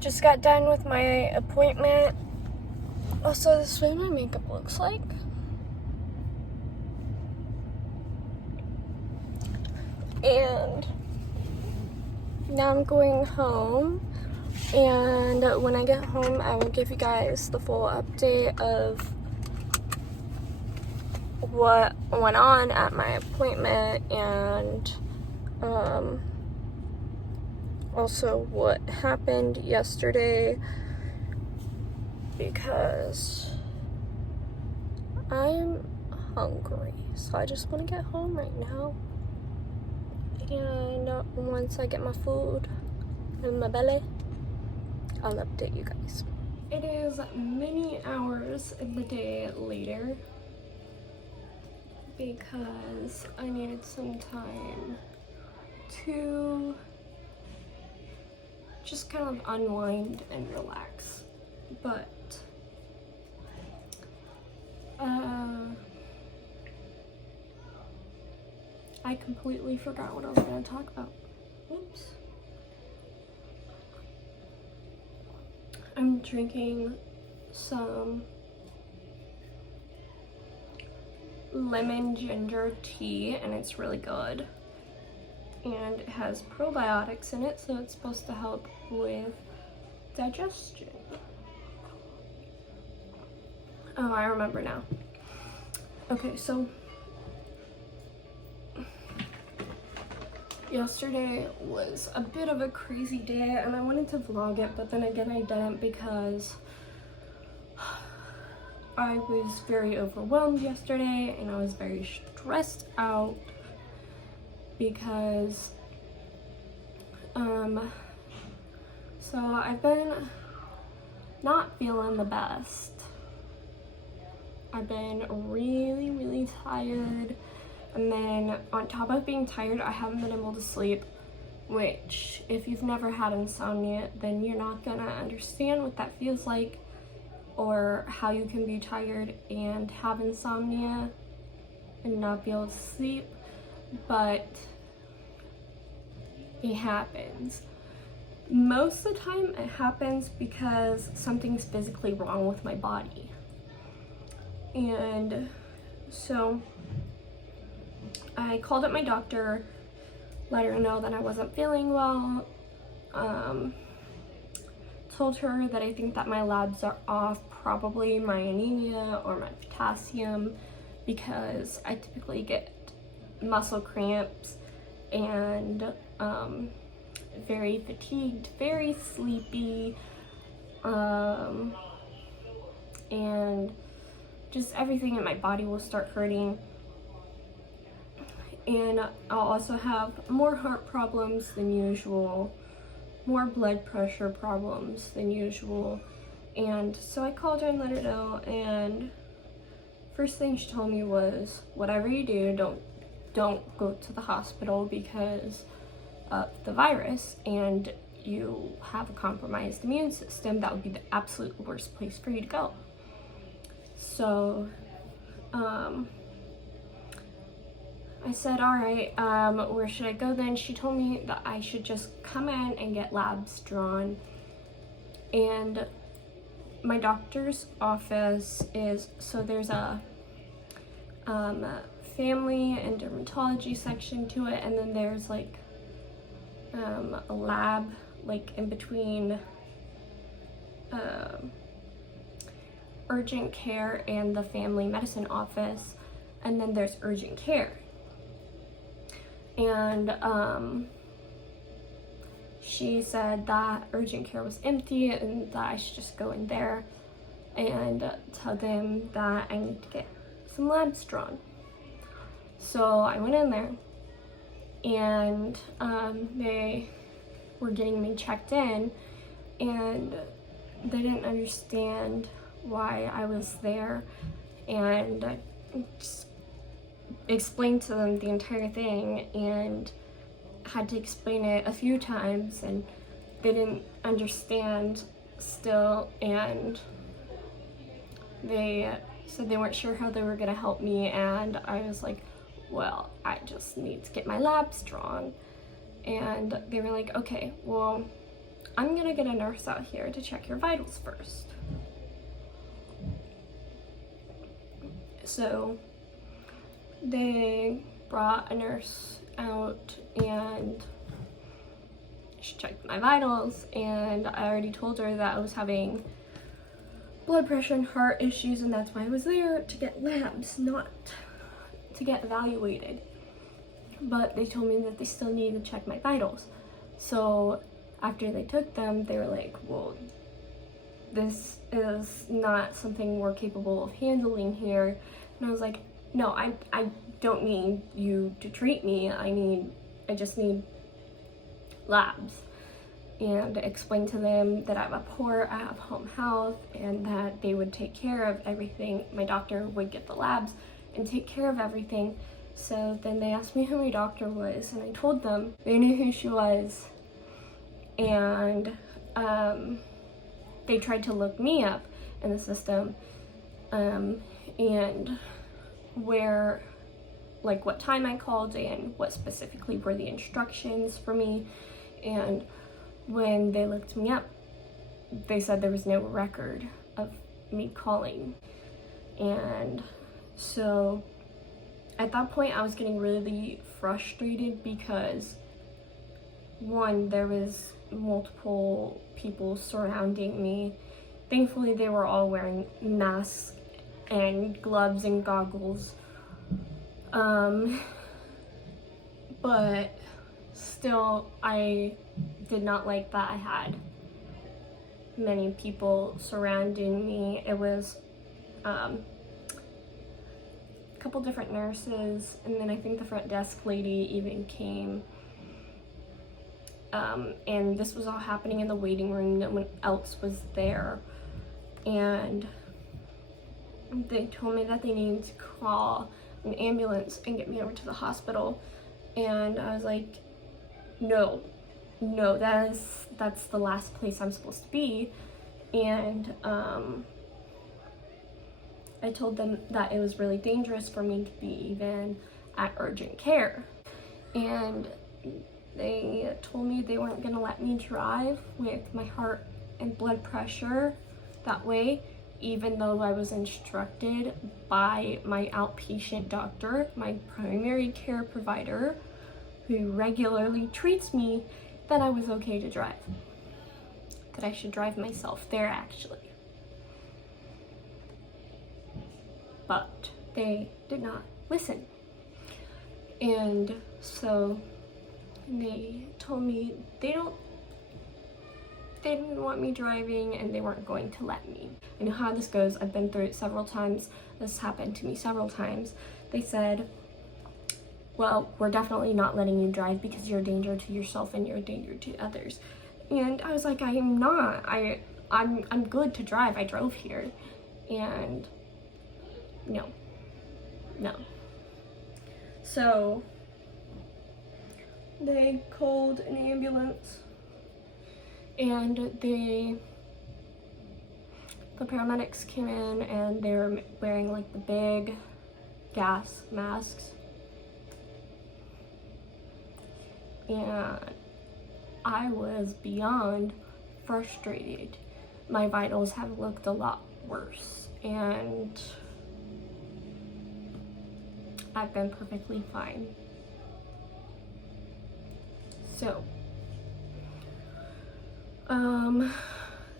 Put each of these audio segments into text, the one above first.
Just got done with my appointment. Also, this is what my makeup looks like. And now I'm going home. And when I get home, I will give you guys the full update of what went on at my appointment and also what happened yesterday, because I'm hungry, so I just want to get home right now. And once I get my food in my belly, I'll update you guys. It is many hours of the day later because I needed some time to just kind of unwind and relax. But I completely forgot what I was going to talk about. Oops. I'm drinking some lemon ginger tea, and it's really good. And it has probiotics in it, so it's supposed to help with digestion. Oh, I remember now. Okay, so yesterday was a bit of a crazy day, and I wanted to vlog it, but then again I didn't because I was very overwhelmed yesterday and I was very stressed out because so I've been not feeling the best. I've been really tired, and then on top of being tired, I haven't been able to sleep, which if you've never had insomnia, then you're not gonna understand what that feels like or how you can be tired and have insomnia and not be able to sleep, but it happens. Most of the time it happens because something's physically wrong with my body. And so I called up my doctor, let her know that I wasn't feeling well, told her that I think that my labs are off, probably my anemia or my potassium, because I typically get muscle cramps and very fatigued, very sleepy, and just everything in my body will start hurting. And I'll also have more heart problems than usual, more blood pressure problems than usual. And so I called her and let her know, and first thing she told me was, whatever you do, don't go to the hospital because of the virus, and you have a compromised immune system. That would be the absolute worst place for you to go. So I said, all right, where should I go then? She told me that I should just come in and get labs drawn. And my doctor's office is, so there's a family and dermatology section to it, and then there's like a lab like in between urgent care and the family medicine office, and then there's urgent care. And she said that urgent care was empty and that I should just go in there and tell them that I need to get some labs drawn. So I went in there, and they were getting me checked in, and they didn't understand why I was there, and I just explained to them the entire thing and had to explain it a few times, and they didn't understand still, and they said they weren't sure how they were gonna help me, and I was like, well, I just need to get my labs drawn. And they were like, okay, well, I'm gonna get a nurse out here to check your vitals first. So they brought a nurse out and she checked my vitals, and I already told her that I was having blood pressure and heart issues, and that's why I was there, to get labs, not to get evaluated. But they told me that they still needed to check my vitals. So after they took them, they were like, well, this is not something we're capable of handling here. And I was like, no, I don't need you to treat me. I just need labs. And explain to them that I'm a poor, I have home health, and that they would take care of everything. My doctor would get the labs and take care of everything. So then they asked me who my doctor was, and I told them. They knew who she was, and they tried to look me up in the system, and where, like, what time I called and what specifically were the instructions for me. And when they looked me up, they said there was no record of me calling. And so at that point I was getting really frustrated because, one, there was multiple people surrounding me. Thankfully they were all wearing masks and gloves and goggles, but still I did not like that I had many people surrounding me. It was a couple different nurses, and then I think the front desk lady even came, and this was all happening in the waiting room. No one else was there, and they told me that they needed to call an ambulance and get me over to the hospital. And I was like, no, that's the last place I'm supposed to be. And I told them that it was really dangerous for me to be even at urgent care. And they told me they weren't gonna let me drive with my heart and blood pressure that way, even though I was instructed by my outpatient doctor, my primary care provider, who regularly treats me, that I was okay to drive. That I should drive myself there, actually. But they did not listen. And so they told me they didn't want me driving, and they weren't going to let me. I know how this goes. I've been through it several times. This happened to me several times. They said, well, we're definitely not letting you drive because you're a danger to yourself and you're a danger to others. And I was like, I am not. I'm good to drive. I drove here. And no. So they called an ambulance, and the paramedics came in, and they were wearing like the big gas masks. And I was beyond frustrated. My vitals have looked a lot worse, and I've been perfectly fine. So,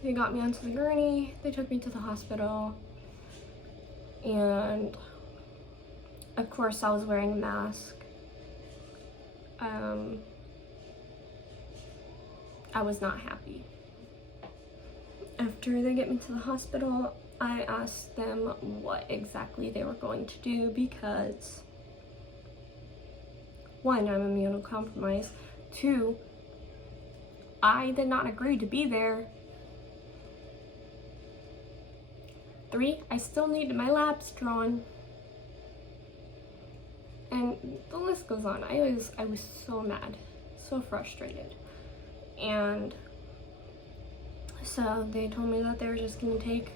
they got me onto the gurney, they took me to the hospital, and of course I was wearing a mask. I was not happy. After they get me to the hospital, I asked them what exactly they were going to do, because 1, I'm immunocompromised. 2, I did not agree to be there. 3, I still needed my labs drawn. And the list goes on. I was so mad, so frustrated. And so they told me that they were just gonna take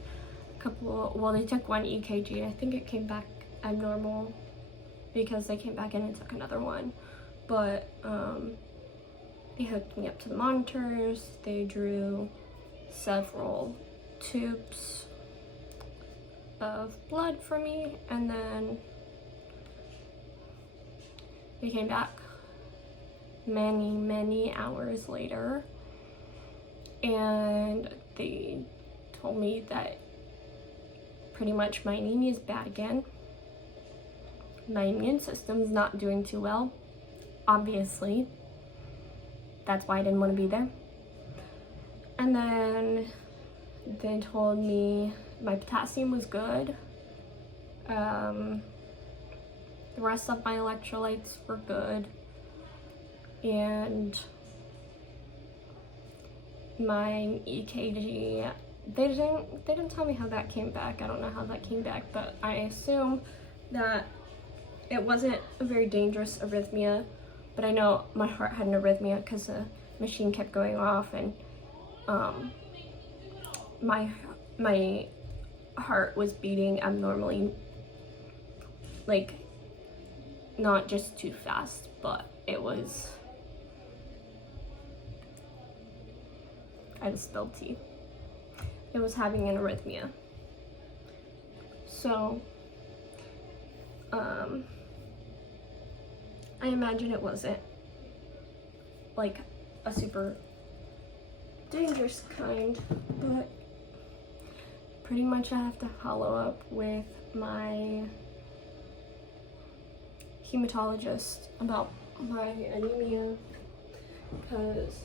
they took 1 EKG. I think it came back abnormal because they came back in and took another one. But They hooked me up to the monitors, they drew several tubes of blood for me, and then they came back many hours later, and they told me that pretty much my anemia is bad again. My immune system's not doing too well, obviously. That's why I didn't want to be there. And then they told me my potassium was good. The rest of my electrolytes were good. And my EKG, they didn't tell me how that came back. I don't know how that came back, but I assume that it wasn't a very dangerous arrhythmia, but I know my heart had an arrhythmia because the machine kept going off, and my heart was beating abnormally, like not just too fast, but it was, I just spilled tea. It was having an arrhythmia. So, I imagine it wasn't like a super dangerous kind, but pretty much I have to follow up with my hematologist about my anemia, because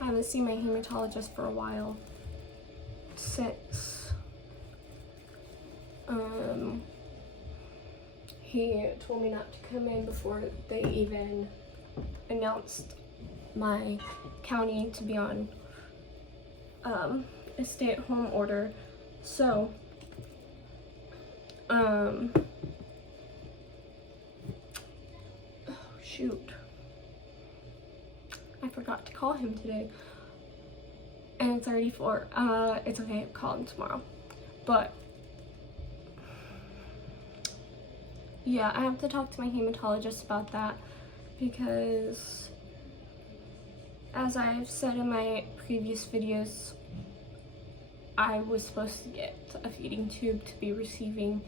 I haven't seen my hematologist for a while, since he told me not to come in before they even announced my county to be on a stay-at-home order. So oh shoot, I forgot to call him today, and it's already 4. It's okay, I'll call him tomorrow. But yeah, I have to talk to my hematologist about that, because as I've said in my previous videos, I was supposed to get a feeding tube to be receiving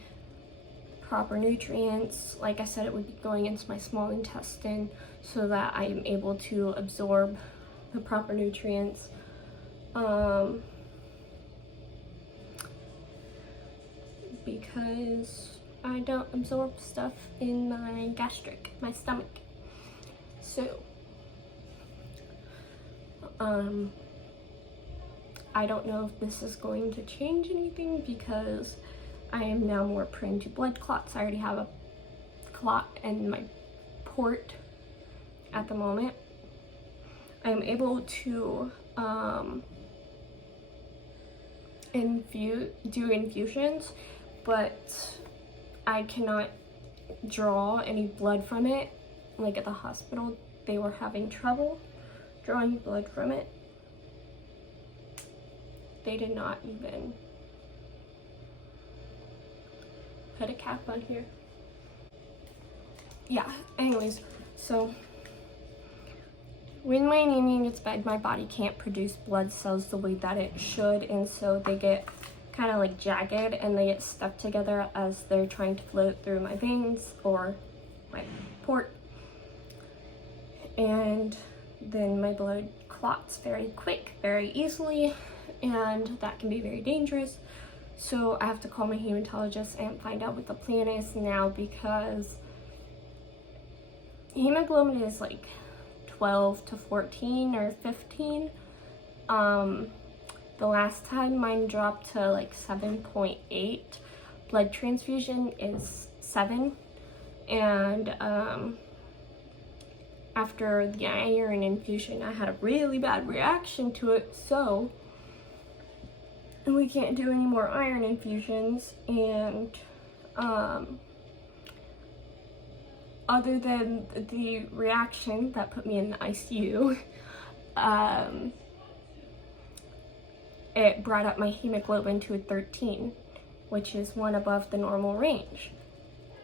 proper nutrients. Like I said, it would be going into my small intestine so that I am able to absorb the proper nutrients. Because I don't absorb stuff in my gastric, my stomach. So, I don't know if this is going to change anything, because I am now more prone to blood clots. I already have a clot in my port at the moment. I am able to do infusions, but I cannot draw any blood from it. Like at the hospital, they were having trouble drawing blood from it. They did not even put a cap on here. Yeah, anyways, so when my anemia gets bad, my body can't produce blood cells the way that it should, and so they get kind of like jagged and they get stuck together as they're trying to float through my veins or my port, and then my blood clots very quick, very easily, and that can be very dangerous. So I have to call my hematologist and find out what the plan is now, because hemoglobin is like 12 to 14 or 15. The last time mine dropped to like 7.8. Blood transfusion is 7. And after the iron infusion, I had a really bad reaction to it, so we can't do any more iron infusions. And other than the reaction that put me in the ICU, it brought up my hemoglobin to a 13, which is one above the normal range.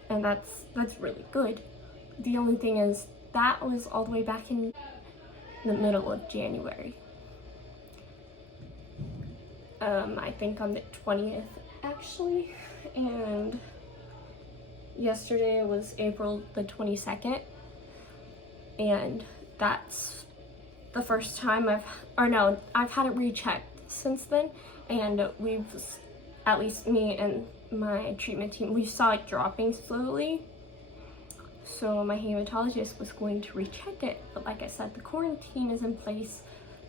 And that's really good. The only thing is that was all the way back in the middle of January. I think on the 20th actually, and yesterday was April the 22nd, and that's the first time I've had it rechecked since then, and we've, at least me and my treatment team, we saw it dropping slowly. So my hematologist was going to recheck it, but like I said, the quarantine is in place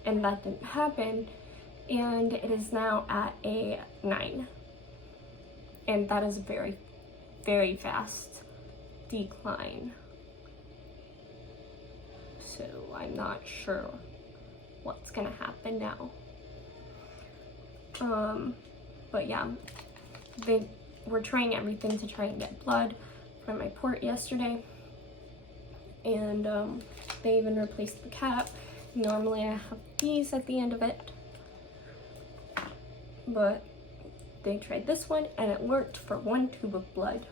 and that didn't happen, and it is now at a 9. And that is a very, very fast decline. So I'm not sure what's gonna happen now. But yeah, they were trying everything to try and get blood from my port yesterday, and they even replaced the cap. Normally I have these at the end of it, but they tried this one and it worked for 1 tube of blood,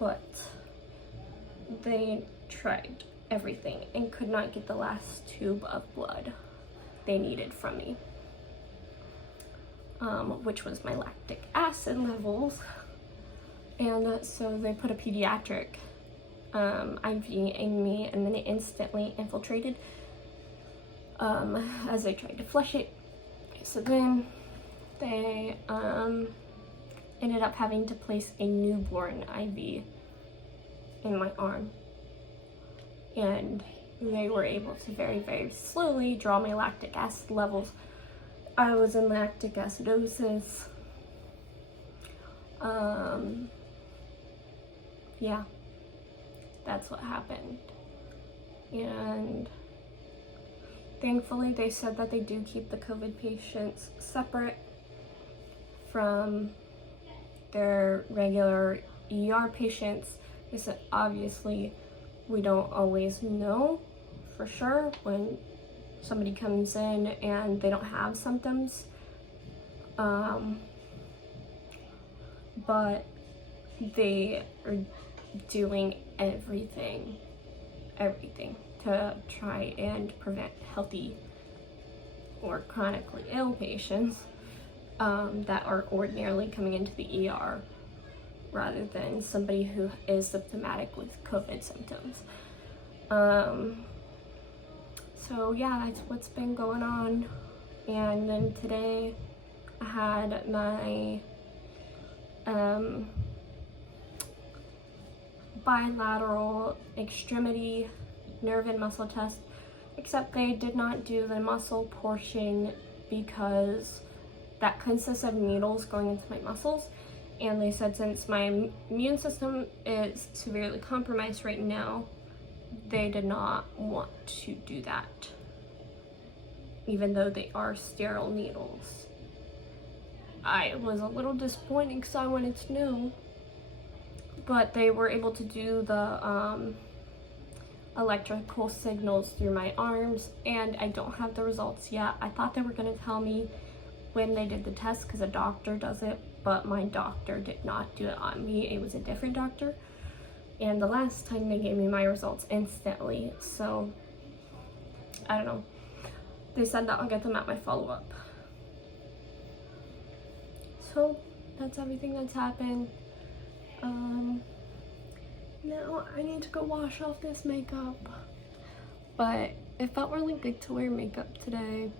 but they tried everything and could not get the last tube of blood they needed from me, which was my lactic acid levels. And so they put a pediatric IV in me, and then it instantly infiltrated as they tried to flush it. So then they ended up having to place a newborn IV in my arm, and they were able to very, very slowly draw my lactic acid levels. I was in lactic acidosis. Yeah, that's what happened. And thankfully they said that they do keep the COVID patients separate from their regular ER patients. They said obviously we don't always know for sure when somebody comes in and they don't have symptoms, but they are doing everything to try and prevent healthy or chronically ill patients that are ordinarily coming into the ER, rather than somebody who is symptomatic with COVID symptoms. So yeah, that's what's been going on. And then today I had my bilateral extremity nerve and muscle test, except they did not do the muscle portion because that consists of needles going into my muscles, and they said since my immune system is severely compromised right now, they did not want to do that, even though they are sterile needles. I was a little disappointed because I wanted to know, but they were able to do the electrical signals through my arms, and I don't have the results yet. I thought they were going to tell me when they did the test because a doctor does it, but my doctor did not do it on me. It was a different doctor, and the last time they gave me my results instantly, so I don't know. They said that I'll get them at my follow-up. So that's everything that's happened. Now I need to go wash off this makeup, but it felt really good to wear makeup today.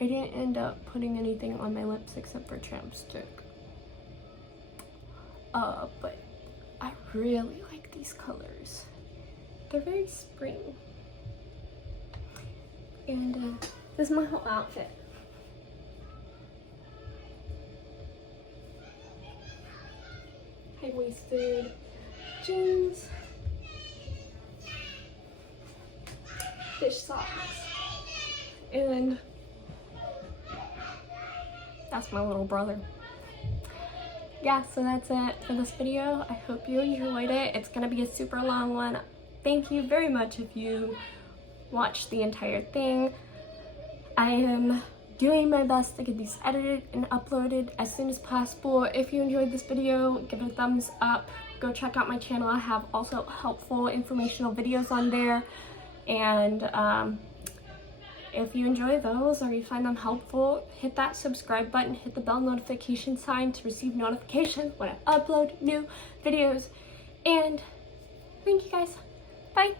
I didn't end up putting anything on my lips except for chapstick. But I really like these colors. They're very spring. And this is my whole outfit. High-waisted jeans, fish socks, and that's my little brother. Yeah, so that's it for this video. I hope you enjoyed it. It's gonna be a super long one. Thank you very much if you watched the entire thing. I am doing my best to get these edited and uploaded as soon as possible. If you enjoyed this video, give it a thumbs up. Go check out my channel. I have also helpful informational videos on there, and if you enjoy those or you find them helpful, hit that subscribe button, hit the bell notification sign to receive notifications when I upload new videos. And thank you guys. Bye.